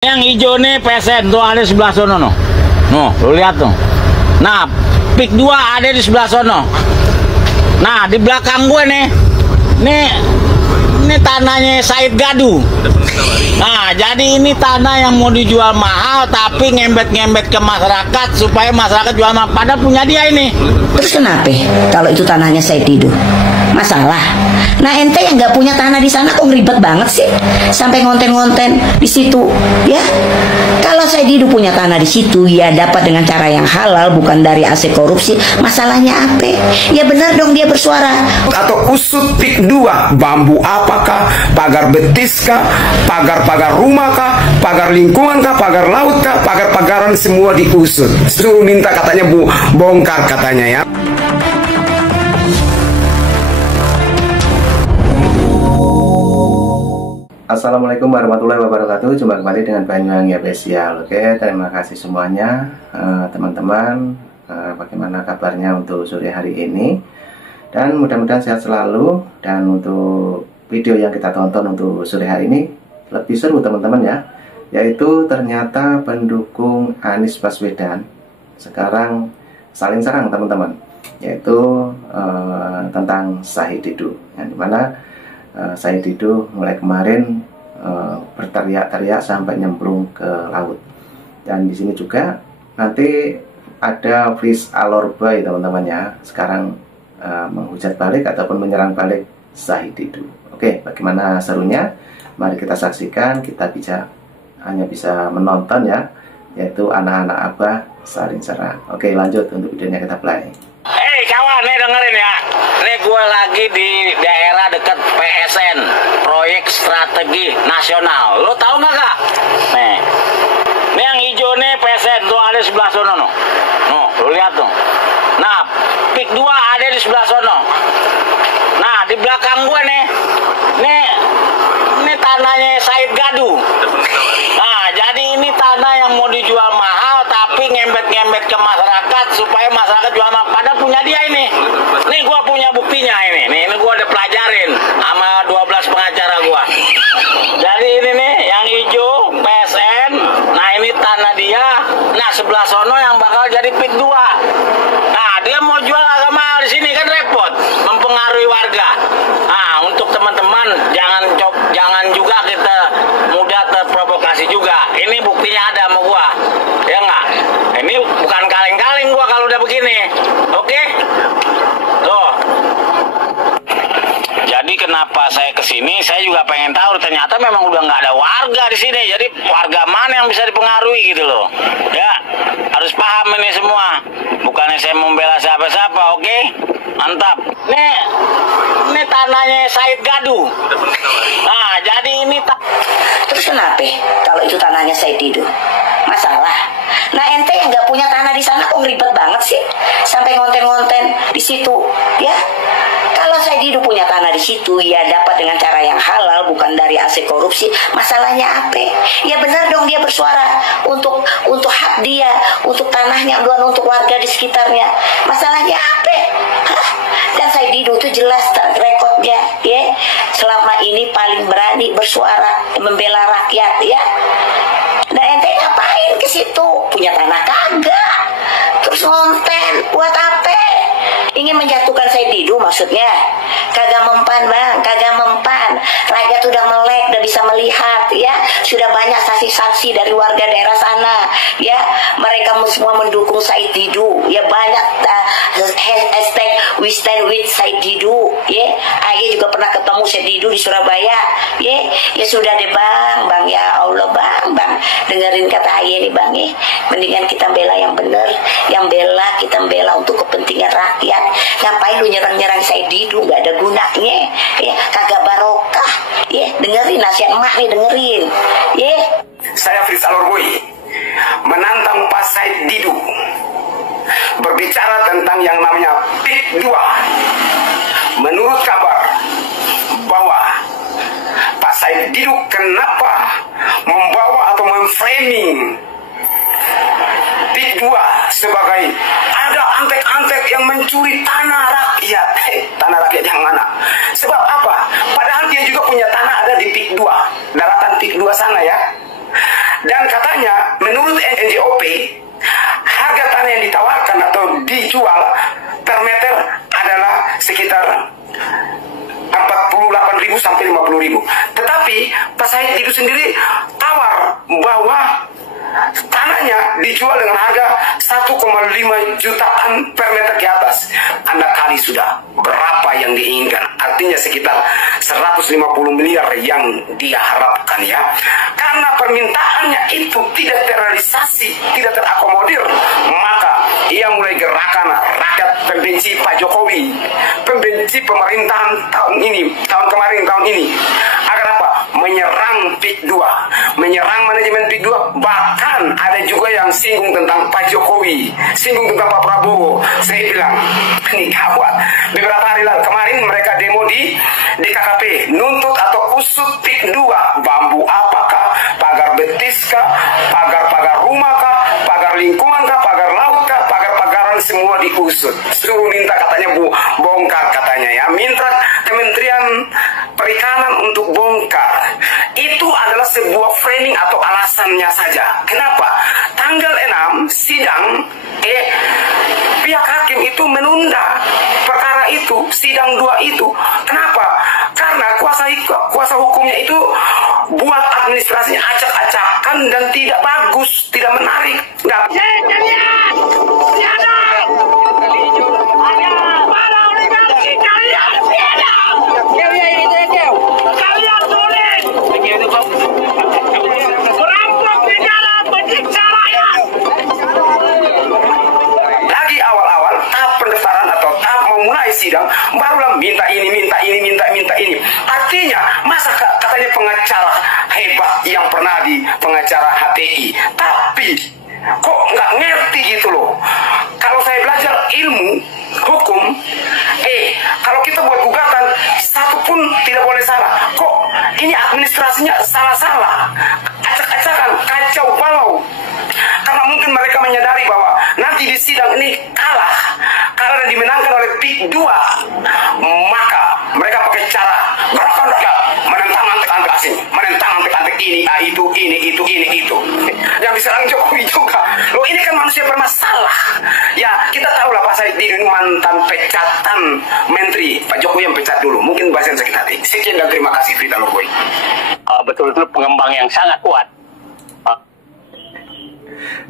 Yang hijau nih PSN tuh ada di sebelah sono no. No, lu lihat tuh. Nah, pik 2 ada di sebelah sono. Nah, di belakang gue nih. Ini tanahnya Said Gadu. Nah, jadi ini tanah yang mau dijual mahal tapi ngembet-ngembet ke masyarakat supaya masyarakat jual mahal. Padahal punya dia ini. Terus kenapa kalau itu tanahnya Said Didu? Masalah. Nah, ente yang nggak punya tanah di sana kok ribet banget sih sampai ngonten-ngonten di situ, ya? Kalau Said Didu punya tanah di situ, ya dapat dengan cara yang halal, bukan dari hasil korupsi. Masalahnya apa? Ya benar dong dia bersuara. Atau usut pik 2, bambu apakah, pagar betis kah, pagar-pagar rumah kah, pagar lingkungan kah, pagar laut kah, pagar-pagaran semua diusut. Suruh minta katanya bongkar katanya ya. Assalamualaikum warahmatullahi wabarakatuh. Jumpa kembali dengan Banyuwangi Official. Oke, terima kasih semuanya teman-teman. Bagaimana kabarnya untuk sore hari ini? Dan mudah-mudahan sehat selalu. Dan untuk video yang kita tonton untuk sore hari ini lebih seru teman-teman ya. Yaitu ternyata pendukung Anies Baswedan sekarang saling serang teman-teman. Yaitu tentang Said Didu, yang dimana Said Didu mulai kemarin berteriak-teriak sampai nyemplung ke laut. Dan di sini juga nanti ada Fris Alorba teman-teman ya, sekarang menghujat balik ataupun menyerang balik Said Didu. Oke, bagaimana serunya? Mari kita saksikan. Kita hanya bisa menonton ya, yaitu anak-anak Abah saling serang. Oke, lanjut untuk videonya kita play. Hei kawan, nih dengerin ya. Nih gue lagi di daerah dekat PSN, Proyek Strategi Nasional. Lo tahu nggak kak? Nih yang hijau nih PSN tuh ada di sebelah sono no. No, lo lihat tuh. Nah, pik 2 ada di sebelah sono. Nah, di belakang gue nih tanahnya Said Gadu. Nah, jadi ini tanah yang mau dijual mahal tapi ngembet-ngembet ke masyarakat supaya masyarakat jual mahal. Padahal punya dia ini. Nih gua punya buktinya ini. Ini gua udah pelajarin sama 12 pengacara gua. Jadi ini nih yang hijau PSN. Nah, ini tanah dia. Nah, sebelah sono yang bakal jadi pik 2. Nah, dia mau jual agak mahal di sini kan repot, mempengaruhi warga. Nah, untuk teman-teman jangan juga kita mudah terprovokasi juga. Ini buktinya ada sama gua. Ya enggak? Ini bukan kaleng-kaleng gua kalau udah begini. Oke? Tuh. Jadi kenapa saya kesini? Saya juga pengen tahu. Ternyata memang udah nggak ada warga di sini. Jadi warga mana yang bisa dipengaruhi gitu loh? Ya, harus paham ini semua. Bukannya saya membela siapa-siapa, oke? Mantap. Ini tanahnya Said Gadu. Nah, jadi ini Terus kenapa kalau itu tanahnya Said Didu? Masalah. Nah, ente yang nggak punya tanah di sana kok ribet banget sih sampai ngonten-ngonten di situ, ya? Kalau Said Didu punya tanah di situ, ya dapat dengan cara yang halal, bukan dari hasil korupsi. Masalahnya apa? Ya benar dong dia bersuara untuk hak dia, untuk tanahnya, bukan untuk warga di sekitarnya. Masalahnya apa? Hah? Dan Said Didu itu jelas rekodnya, ya. Selama ini paling berani bersuara, membela rakyat, ya. Dan ente ngapain ke situ? Punya tanah kagak? Terus ngonten buat apa? Ingin menjatuhkan Said Didu maksudnya? Kagak mempan bang, kagak mempan. Rakyat udah melek, udah bisa melihat ya. Sudah banyak saksi-saksi dari warga daerah sana ya. Mereka semua mendukung Said Didu. Ya banyak hashtag we stand with Said Didu ya. Ayah juga pernah ketemu Said Didu di Surabaya ya. Ya sudah deh bang ya Allah bang dengerin kata ayah nih bang ya. Mendingan kita bela yang bener, kita bela untuk kepentingan rakyat. Ngapain lu nyerang-nyerang Said Didu, nggak ada gunanya ya, kagak barokah ya. Dengerin nasihat emak nih, dengerin ya. Saya Fris Alorba menantang Pak Said Didu berbicara tentang yang namanya pik 2. Menurut kabar bahwa Pak Said Didu kenapa membawa atau memframing pik 2 sebagai ada antek-antek yang mencuri tanah rakyat. Tanah rakyat yang mana? Sebab apa? Padahal dia juga punya tanah ada di pik 2, daratan pik 2 sana ya. Dan katanya menurut NJOP harga tanah yang ditawarkan atau dijual per meter adalah sekitar 48.000 sampai 50.000. Tetapi Pak Said Didu sendiri tawar bahwa tanahnya dijual dengan harga 1,5 jutaan per meter ke atas. Anda kali sudah berapa yang diinginkan? Artinya sekitar 150 miliar yang dia harapkan ya. Karena permintaannya itu tidak terrealisasi, tidak terakomodir, maka ia mulai gerakan rakyat pembenci Pak Jokowi, pembenci pemerintahan tahun ini. Agar apa? Menyerang PIK 2, menyerang manajemen PIK 2. Bahkan ada juga yang singgung tentang Pak Jokowi, singgung tentang Pak Prabowo. Saya bilang, ini gawat. Beberapa hari lalu kemarin mereka demo di KKP, nuntut atau usut PIK 2. Bambu apakah, pagar betiskah, pagar-pagar rumahkah, pagar lingkungankah, pagar lautkah, pagar-pagaran semua diusut. Suruh minta katanya bongkar katanya ya, minta Kementerian Perikanan untuk bongkar. Itu adalah sebuah framing atau alasannya saja. Kenapa? Tanggal 6 sidang pihak hakim itu menunda perkara itu, sidang 2 itu. Kenapa? Karena kuasa hukumnya itu buat administrasinya acak-acakan dan tidak bagus, tidak menarik. Sidang barulah minta ini. Artinya masa katanya pengacara hebat yang pernah di pengacara HTI, tapi kok nggak ngerti gitu loh. Kalau saya belajar ilmu hukum, kalau kita buat gugatan satu pun tidak boleh salah. Kok ini administrasinya salah-salah, acak-acakan, kacau balau. Karena mungkin mereka menyadari bahwa nanti di sidang ini kalah dan dimenangkan oleh PIK 2, maka mereka pakai cara gerakan rakyat, menentang antek-antek asing, menentang antek-antek ini, itu. Yang diserang Jokowi juga. Loh, ini kan manusia bermasalah. Ya, kita tahu lah Pak Said Didu ini mantan pecatan menteri. Pak Jokowi yang pecat dulu. Mungkin bahasa yang sakit hati. Sekian dan terima kasih, Frida Lorboy. Betul-betul pengembang yang sangat kuat.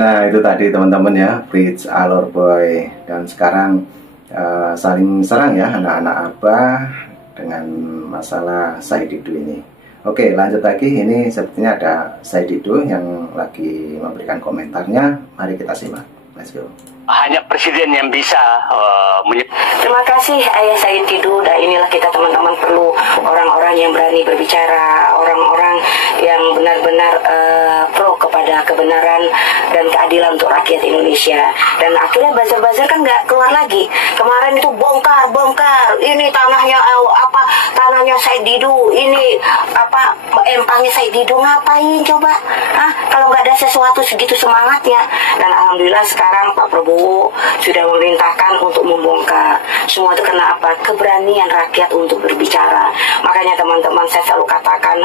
Nah itu tadi teman-teman ya, Bridge Alor Boy. Dan sekarang saling serang ya anak-anak Abah dengan masalah Said Didu ini. Oke, lanjut lagi. Ini sepertinya ada Said Didu yang lagi memberikan komentarnya. Mari kita simak. Let's go. Hanya presiden yang bisa Terima kasih Ayah Said Didu. Dan inilah kita teman-teman perlu orang-orang yang berani berbicara, orang-orang yang benar-benar pro kepada kebenaran dan keadilan untuk rakyat Indonesia. Dan akhirnya buzzer-buzzer kan nggak keluar lagi. Kemarin itu bongkar, ini tanahnya tanahnya Said Didu, ini empangnya Said Didu. Ngapain coba? Kalau nggak ada sesuatu segitu semangatnya. Dan alhamdulillah sekarang Pak Prabowo sudah memerintahkan untuk membongkar. Semua itu karena apa? Keberanian rakyat untuk berbicara. Makanya teman-teman saya selalu katakan,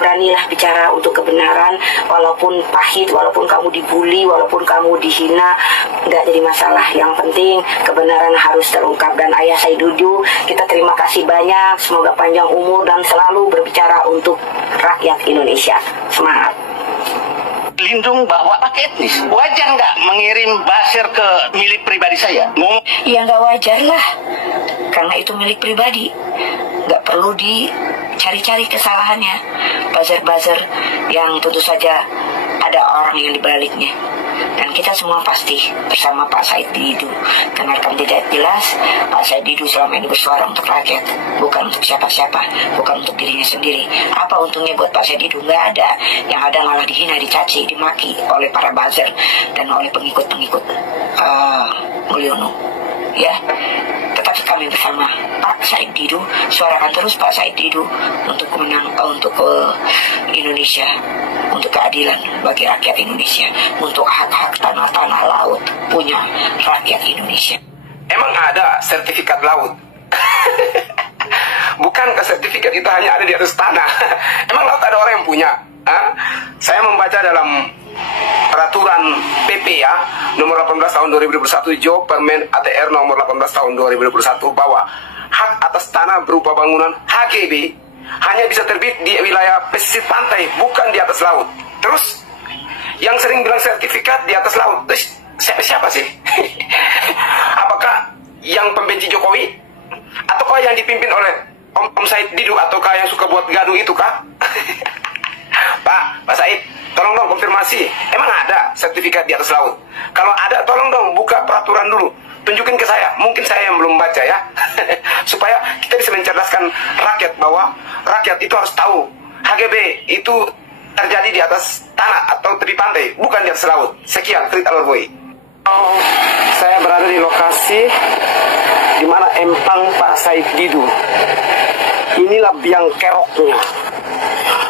beranilah bicara untuk kebenaran, walaupun pahit, walaupun kamu dibully, walaupun kamu dihina, nggak jadi masalah. Yang penting kebenaran harus terungkap. Dan Ayah Said Didu, kita terima kasih banyak. Semoga panjang umur dan selalu berbicara untuk rakyat Indonesia. Semangat. lindung bahwa pakai etnis. Wajar nggak mengirim buzzer ke milik pribadi saya? Ya nggak wajar lah, karena itu milik pribadi. Nggak perlu dicari-cari kesalahannya. Buzzer-buzzer yang tentu saja ada orang yang dibaliknya. Dan kita semua pasti bersama Pak Said Didu. Karena rekam jejak jelas, Pak Said Didu selama ini bersuara untuk rakyat, bukan untuk siapa-siapa, bukan untuk dirinya sendiri. Apa untungnya buat Pak Said Didu? Nggak ada. Yang ada malah dihina, dicaci, dimaki oleh para buzzer dan oleh pengikut-pengikut Mulyono. Ya, tetapi kami bersama Pak Said Didu, suarakan terus Pak Said Didu untuk untuk Indonesia, untuk keadilan bagi rakyat Indonesia, untuk hak-hak tanah-tanah laut punya rakyat Indonesia. Emang ada sertifikat laut? Bukankah sertifikat itu hanya ada di atas tanah? Emang laut ada orang yang punya? Saya membaca dalam peraturan PP ya, nomor 18 tahun 2021 Jo Permen ATR nomor 18 tahun 2021 bahwa hak atas tanah berupa bangunan HGB hanya bisa terbit di wilayah pesisir pantai, bukan di atas laut. Terus yang sering bilang sertifikat di atas laut, terus siapa sih? Apakah yang pembenci Jokowi? Ataukah yang dipimpin oleh Om Said Didu? Ataukah yang suka buat gaduh itu kah? Pak Said, tolong dong konfirmasi, emang ada sertifikat di atas laut? Kalau ada, tolong dong buka peraturan dulu, tunjukin ke saya, mungkin saya yang belum baca ya. Supaya kita bisa mencerdaskan rakyat, bahwa rakyat itu harus tahu HGB itu terjadi di atas tanah atau tepi pantai, bukan di atas laut. Sekian, Frit Alorboy. Saya berada di lokasi di mana empang Pak Said Didu. Inilah biang keroknya.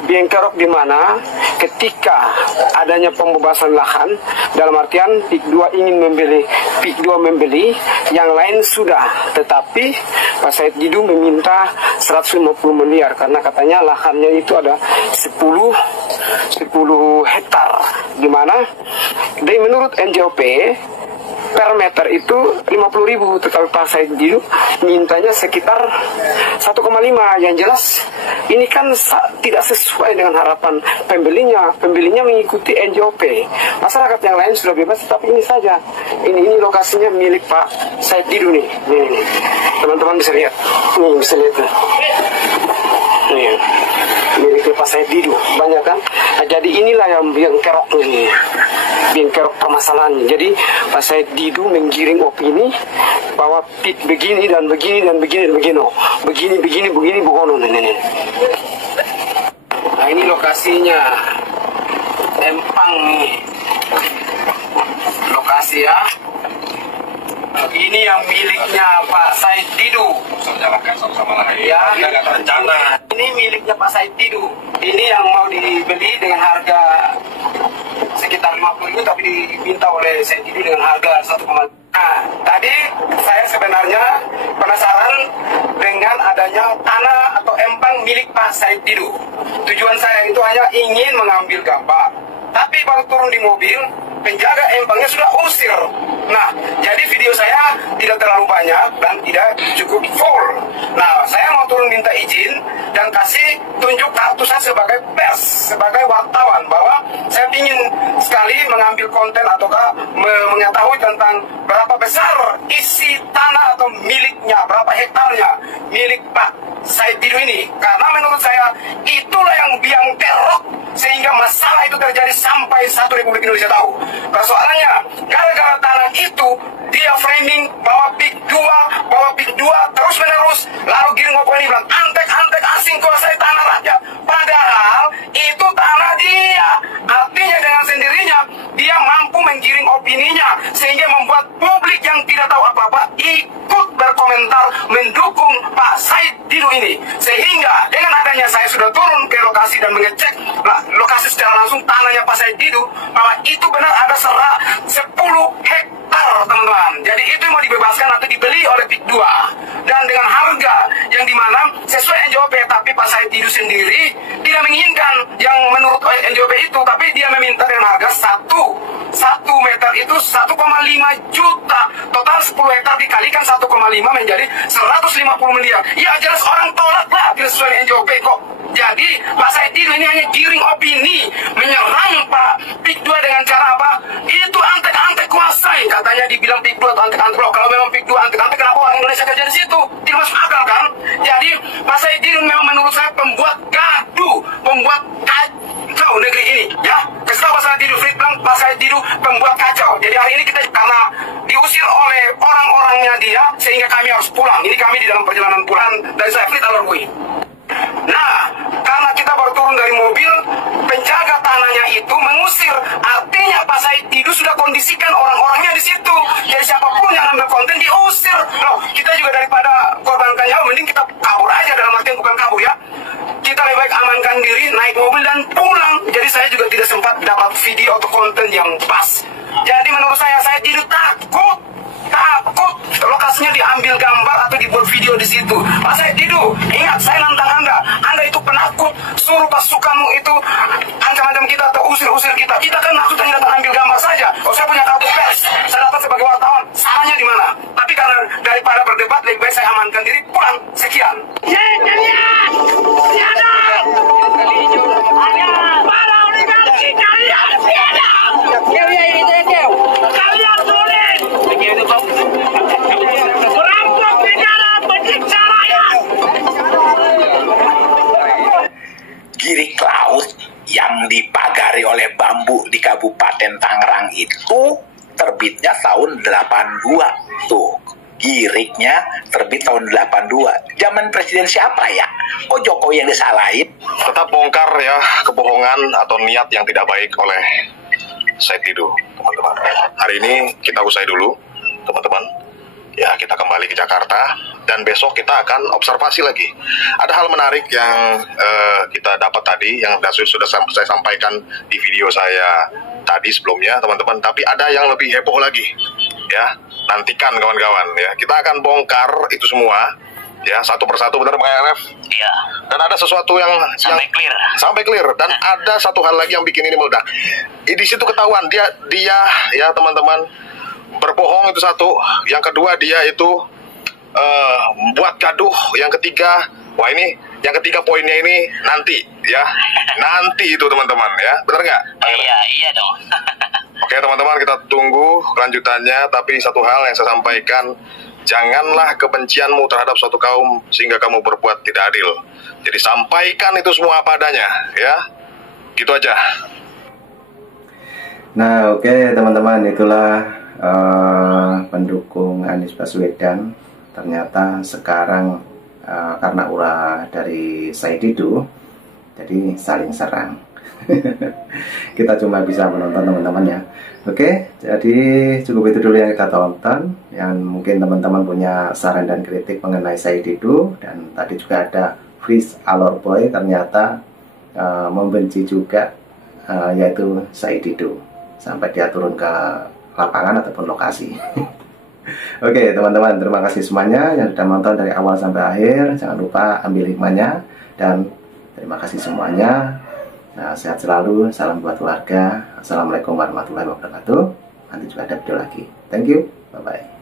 Biang kerok di mana ketika adanya pembebasan lahan, dalam artian PIK 2 ingin membeli, PIK 2 membeli, yang lain sudah, tetapi Pak Said Didu meminta 150 miliar karena katanya lahannya itu ada 10 hektar, di mana menurut NJOP per meter itu 50.000, tetapi Pak Said Didu mintanya sekitar 1,5. Yang jelas ini kan tidak sesuai dengan harapan pembelinya. Pembelinya mengikuti NJOP. Masyarakat yang lain sudah bebas, tapi ini saja. Ini lokasinya milik Pak Said Didu nih. Nih. Teman-teman bisa lihat. Nih bisa lihat. Nih. Milik Pak Said Didu, banyak kan? Nah, jadi inilah yang kerok ini, yang kerok permasalahannya. Jadi Pak Said Didu menggiring opini bahwa PIK begini dan begini dan begini dan begini, begini begono. Nah ini lokasinya, empang nih, lokasi ya. Ini yang miliknya Pak Said Didu. Ya, rencana. Ini miliknya Pak Said Didu. Ini yang mau dibeli dengan harga sekitar 50.000, tapi diminta oleh Said Didu dengan harga 1,5. Nah, tadi saya sebenarnya penasaran dengan adanya tanah atau empang milik Pak Said Didu. Tujuan saya itu hanya ingin mengambil gambar. Tapi baru turun di mobil, penjaga empangnya sudah usir. Nah, jadi video saya tidak terlalu banyak dan tidak cukup full. Nah, saya mau turun minta izin dan kasih tunjuk kartu saya sebagai pers, sebagai wartawan, bahwa saya ingin sekali mengambil konten ataukah mengetahui tentang berapa besar isi tanah atau miliknya, berapa hektarnya milik Pak Said Didu ini. Karena menurut saya itulah yang biang kerok sehingga masalah itu terjadi sampai satu Republik Indonesia tahu. Persoalannya, gara-gara tanah itu dia framing bahwa PIK 2 terus menerus, lalu giring opini bilang antek asing kuasai tanah rakyat, padahal itu tanah dia. Artinya dengan sendirinya dia mampu menggiring opininya sehingga membuat publik yang tidak tahu apa-apa ikut berkomentar mendukung Pak Said Didu ini. Sehingga dengan adanya saya sudah turun ke lokasi dan mengecek lokasi secara langsung tanahnya Pak Said Didu, bahwa itu benar ada 10 hektar, teman-teman. Jadi itu mau dibebaskan atau dibeli oleh PIK 2 dan dengan harga yang dimana sesuai NJOP, tapi Pak Said Didu sendiri tidak menginginkan yang menurut NJOP itu, tapi dia meminta dengan harga 1 meter itu 1,5 juta. Total 10 hektar dikalikan 1,5 menjadi 150 miliar. Ya jelas orang tolak lah, tidak sesuai NJOP kok. Jadi Pak Said Didu ini hanya giring opini, menyerang Pak PIK 2 dengan cara apa? Itu antek-antek kuasai. Katanya dibilang PIK 2 atau antek-antek. Kalau memang PIK 2 antek-antek, kenapa orang Indonesia kerja di situ? Tidak masuk akal kan? Jadi Pak Said Didu memang menurut saya pembuat gaduh, pembuat kacau negeri ini. Ya, kasih tahu Pak Said Didu, Frit bilang Pak Said Didu pembuat kacau. Jadi hari ini kita karena diusir oleh orang-orangnya dia, sehingga kami harus pulang. Ini kami di dalam perjalanan pulang dari saya, Frit Alorboy. Nah, karena kita baru turun dari mobil, penjaga tanahnya itu mengusir. Artinya Pak Said Didu sudah kondisikan orang-orangnya di situ. Jadi siapapun yang ambil konten diusir. Loh, kita juga daripada korbankan nyawa, mending kita kabur aja, dalam artian bukan kabur ya. Kita lebih baik amankan diri, naik mobil dan pulang. Jadi saya juga tidak sempat dapat video atau konten yang pas. Jadi menurut saya Didu takut. Lokasi Seharusnya diambil gambar atau dibuat video di situ. Pak Said Didu, ingat saya nantang Anda. Anda itu penakut, suruh pasukanmu itu ancam-ancam kita atau usir-usir kita. Kita kan nakut hanya datang ambil gambar saja. Oh, saya punya kartu pers, saya dapat sebagai wartawan. Salahnya di mana? Tapi karena daripada berdebat, lebih baik saya amankan diri. Pulang. Sekian. Para oligarki kalian siadam. Kalian boleh merampok negara, menyiksa rakyat. Girik laut yang dipagari oleh bambu di Kabupaten Tangerang itu terbitnya tahun 82 tuh. Giriknya terbit tahun 82. Zaman presiden siapa ya? Kok Jokowi yang disalahin? Tetap bongkar ya kebohongan atau niat yang tidak baik oleh Said Didu, teman-teman. Hari ini kita usai dulu, teman-teman. Ya, kita kembali ke Jakarta dan besok kita akan observasi lagi. Ada hal menarik yang kita dapat tadi, yang sudah saya sampaikan di video saya tadi sebelumnya, teman-teman. Tapi ada yang lebih heboh lagi, ya. Nantikan kawan-kawan ya. Kita akan bongkar itu semua ya, satu persatu, benar Bang RF? Iya. Dan ada sesuatu yang sampai clear dan ada satu hal lagi yang bikin ini meledak. Di situ ketahuan dia ya teman-teman, berbohong itu satu, yang kedua dia itu buat gaduh, yang ketiga, wah ini yang ketiga poinnya ini nanti ya. Nanti itu teman-teman ya. Benar nggak? Iya dong. Oke teman-teman, kita tunggu kelanjutannya. Tapi satu hal yang saya sampaikan, janganlah kebencianmu terhadap suatu kaum sehingga kamu berbuat tidak adil. Jadi sampaikan itu semua apa adanya ya. Gitu aja. Nah oke teman-teman, itulah pendukung Anies Baswedan. Ternyata sekarang karena ulah dari Said Didu, jadi saling serang. Kita cuma bisa menonton teman-teman ya. Oke, jadi cukup itu dulu yang kita tonton. Yang mungkin teman-teman punya saran dan kritik mengenai Said Didu. Dan tadi juga ada Fish Alor Boy, ternyata membenci juga yaitu Said Didu, sampai dia turun ke lapangan ataupun lokasi. Oke teman-teman, terima kasih semuanya yang sudah menonton dari awal sampai akhir. Jangan lupa ambil hikmahnya. Dan terima kasih semuanya. Nah, sehat selalu, salam buat keluarga. Assalamualaikum warahmatullahi wabarakatuh. Nanti juga ada video lagi. Thank you, bye-bye.